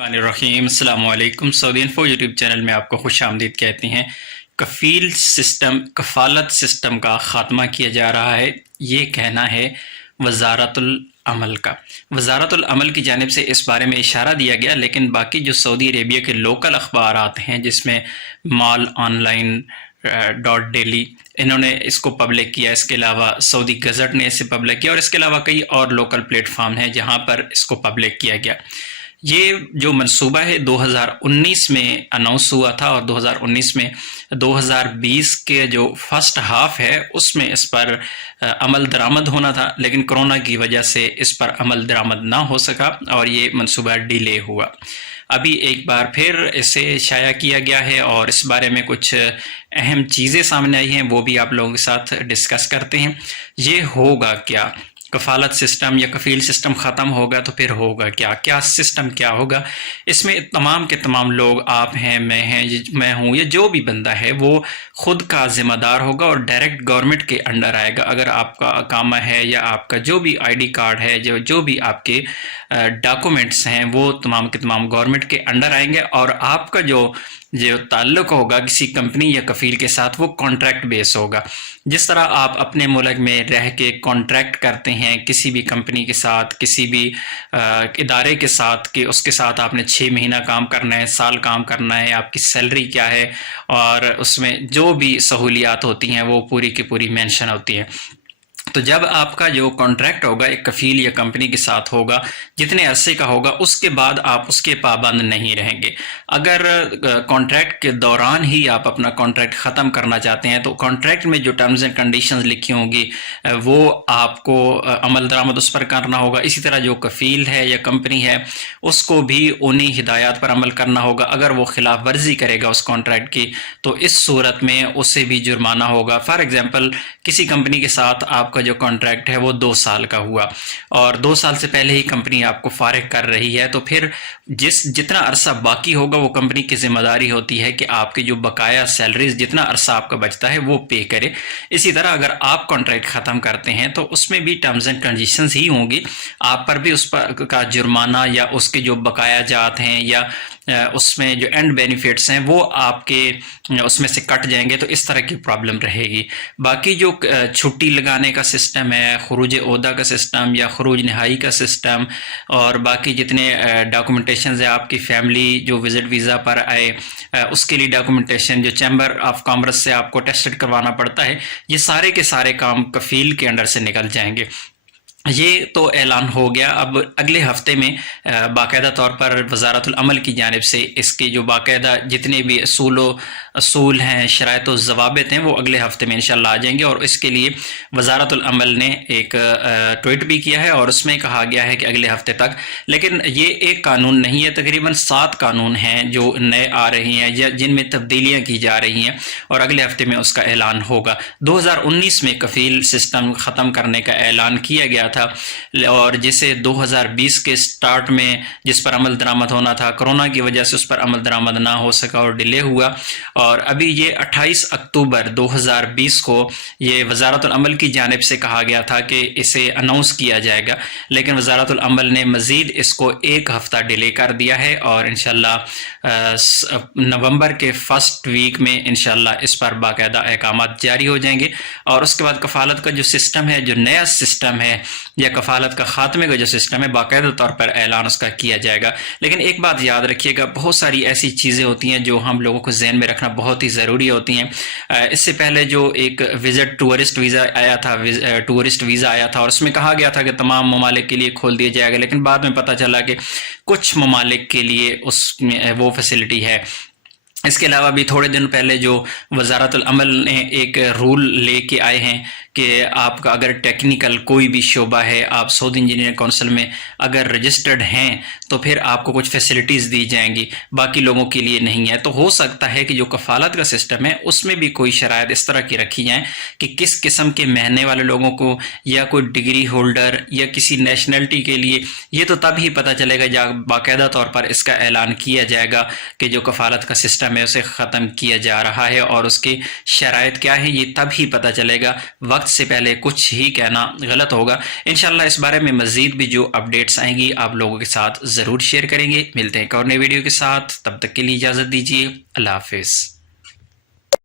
الرحیم السلام علیکم۔ سعودی انفو یوٹیوب چینل میں آپ کو خوش آمدید کہتے ہیں۔ کفالت سسٹم کا خاتمہ کیا جا رہا ہے، یہ کہنا ہے وزارت العمل کا۔ وزارت العمل کی جانب سے اس بارے میں اشارہ دیا گیا، لیکن باقی جو سعودی عربیہ کے لوکل اخبارات ہیں جس میں مال آن لائن ڈیلی انہوں نے اس کو پبلک کیا، اس کے علاوہ سعودی گزٹ نے اسے پبلک کیا، اور اس کے علاوہ کئی اور لوکل پلیٹ فارم ہیں جہاں پر اس کو پبلک کیا گیا۔ یہ جو منصوبہ ہے 2019 میں اناؤنس ہوا تھا، اور 2019 میں 2020 کے جو فرسٹ ہاف ہے اس میں اس پر عمل درآمد ہونا تھا، لیکن کرونا کی وجہ سے اس پر عمل درآمد نہ ہو سکا اور یہ منصوبہ ڈیلے ہوا۔ ابھی ایک بار پھر اسے شائع کیا گیا ہے اور اس بارے میں کچھ اہم چیزیں سامنے آئی ہیں، وہ بھی آپ لوگوں کے ساتھ ڈسکس کرتے ہیں۔ یہ ہوگا کیا؟ کفالت سسٹم یا کفیل سسٹم ختم ہوگا تو پھر ہوگا کیا سسٹم کیا ہوگا؟ اس میں تمام کے تمام لوگ، آپ ہیں، میں ہوں، یا جو بھی بندہ ہے وہ خود کا ذمہ دار ہوگا اور ڈائریکٹ گورنمنٹ کے انڈر آئے گا۔ اگر آپ کا اقامہ ہے یا آپ کا جو بھی آئی ڈی کارڈ ہے، جو بھی آپ کے ڈاکومنٹس ہیں، وہ تمام کے تمام گورنمنٹ کے انڈر آئیں گے، اور آپ کا جو تعلق ہوگا کسی کمپنی یا کفیل کے ساتھ وہ کانٹریکٹ بیس ہوگا۔ جس طرح آپ اپنے ملک میں رہ کے کانٹریکٹ کرتے ہیں کسی بھی کمپنی کے ساتھ، کسی بھی ادارے کے ساتھ، کہ اس کے ساتھ آپ نے 6 مہینہ کام کرنا ہے، سال کام کرنا ہے، آپ کی سیلری کیا ہے، اور اس میں جو بھی سہولیات ہوتی ہیں وہ پوری کی پوری مینشن ہوتی ہیں۔ تو جب آپ کا جو کانٹریکٹ ہوگا ایک کفیل یا کمپنی کے ساتھ ہوگا، جتنے عرصے کا ہوگا، اس کے بعد آپ اس کے پابند نہیں رہیں گے۔ اگر کانٹریکٹ کے دوران ہی آپ اپنا کانٹریکٹ ختم کرنا چاہتے ہیں تو کانٹریکٹ میں جو ٹرمز اینڈ کنڈیشنز لکھی ہوں گی وہ آپ کو عمل درآمد اس پر کرنا ہوگا۔ اسی طرح جو کفیل ہے یا کمپنی ہے اس کو بھی انہی ہدایات پر عمل کرنا ہوگا۔ اگر وہ خلاف ورزی کرے گا اس کانٹریکٹ کی تو اس صورت میں اسے بھی جرمانہ ہوگا۔ فار ایگزامپل کسی کمپنی کے ساتھ آپ کا جو کانٹریکٹ ہے وہ 2 سال کا ہوا، اور 2 سال سے پہلے ہی کمپنی آپ کو فارغ کر رہی ہے، تو پھر جتنا عرصہ باقی ہوگا وہ کمپنی کی ذمہ داری ہوتی ہے کہ آپ کے جو بقایا سیلریز جتنا عرصہ آپ کا بچتا ہے وہ پے کرے۔ اسی طرح اگر آپ کانٹریکٹ ختم کرتے ہیں تو اس میں بھی ٹرمز اینڈ کنڈیشنز ہی ہوں گی، آپ پر بھی اس پر کا جرمانہ یا اس کے جو بقایا جات ہیں یا اس میں جو اینڈ بینیفٹس ہیں وہ آپ کے اس میں سے کٹ جائیں گے، تو اس طرح کی پرابلم رہے گی۔ باقی جو چھٹی لگانے کا سسٹم ہے، خروج عہدہ کا سسٹم یا خروج نہائی کا سسٹم، اور باقی جتنے ڈاکومنٹیشنز ہیں، آپ کی فیملی جو وزٹ ویزا پر آئے اس کے لیے ڈاکومنٹیشن جو چیمبر آف کامرس سے آپ کو ٹیسٹڈ کروانا پڑتا ہے، یہ سارے کے سارے کام کفیل کے انڈر سے نکل جائیں گے۔ یہ تو اعلان ہو گیا۔ اب اگلے ہفتے میں باقاعدہ طور پر وزارت العمل کی جانب سے اس کے جو باقاعدہ جتنے بھی اصول ہیں، شرائط و ضوابط ہیں، وہ اگلے ہفتے میں انشاءاللہ آ جائیں گے، اور اس کے لیے وزارت العمل نے ایک ٹویٹ بھی کیا ہے، اور اس میں کہا گیا ہے کہ اگلے ہفتے تک۔ لیکن یہ ایک قانون نہیں ہے، تقریباً 7 قانون ہیں جو نئے آ رہی ہیں یا جن میں تبدیلیاں کی جا رہی ہیں، اور اگلے ہفتے میں اس کا اعلان ہوگا۔ 2019 میں کفیل سسٹم ختم کرنے کا اعلان کیا گیا تھا، اور جسے 2020 کے سٹارٹ میں جس پر عمل درآمد ہونا تھا، کرونا کی وجہ سے اس پر عمل درآمد نہ ہو سکا اور ڈیلے ہوا، اور ابھی یہ 28 اکتوبر 2020 کو یہ وزارت العمل کی جانب سے کہا گیا تھا کہ اسے اناؤنس کیا جائے گا، لیکن وزارت العمل نے مزید اس کو 1 ہفتہ ڈیلے کر دیا ہے، اور انشاءاللہ نومبر کے فرسٹ ویک میں انشاءاللہ اس پر باقاعدہ احکامات جاری ہو جائیں گے، اور اس کے بعد کفالت کا جو سسٹم ہے، جو نیا سسٹم ہے یا کفالت کا خاتمے کا جو سسٹم ہے، باقاعدہ طور پر اعلان اس کا کیا جائے گا۔ لیکن ایک بات یاد رکھیے گا، بہت ساری ایسی چیزیں ہوتی ہیں جو ہم لوگوں کو ذہن میں رکھنا بہت ہی ضروری ہوتی ہیں۔ اس سے پہلے جو ایک ٹورسٹ ویزا آیا تھا اور اس میں کہا گیا تھا کہ تمام ممالک کے لیے کھول دیا جائے گا، لیکن بعد میں پتہ چلا کہ کچھ ممالک کے لیے اس میں وہ فیسلٹی ہے۔ اس کے علاوہ بھی تھوڑے دن پہلے جو وزارت العمل نے ایک رول لے کے آئے ہیں کہ آپ کا اگر ٹیکنیکل کوئی بھی شعبہ ہے، آپ سعودی انجینئرنگ کونسل میں اگر رجسٹرڈ ہیں تو پھر آپ کو کچھ فیسلٹیز دی جائیں گی، باقی لوگوں کے لیے نہیں ہے۔ تو ہو سکتا ہے کہ جو کفالت کا سسٹم ہے اس میں بھی کوئی شرائط اس طرح کی رکھی جائیں کہ کس قسم کے مہنے والے لوگوں کو، یا کوئی ڈگری ہولڈر یا کسی نیشنلٹی کے لیے، یہ تو تب ہی پتہ چلے گا جب باقاعدہ طور پر اس کا اعلان کیا جائے گا کہ جو کفالت کا سسٹم ہے اسے ختم کیا جا رہا ہے، اور اس کی شرائط کیا ہے یہ تب ہی پتہ چلے گا۔ وقت وقت سے پہلے کچھ ہی کہنا غلط ہوگا۔ انشاءاللہ اس بارے میں مزید بھی جو اپڈیٹس آئیں گی آپ لوگوں کے ساتھ ضرور شیئر کریں گے۔ ملتے ہیں ایک اور نئے ویڈیو کے ساتھ، تب تک کے لیے اجازت دیجیے، اللہ حافظ۔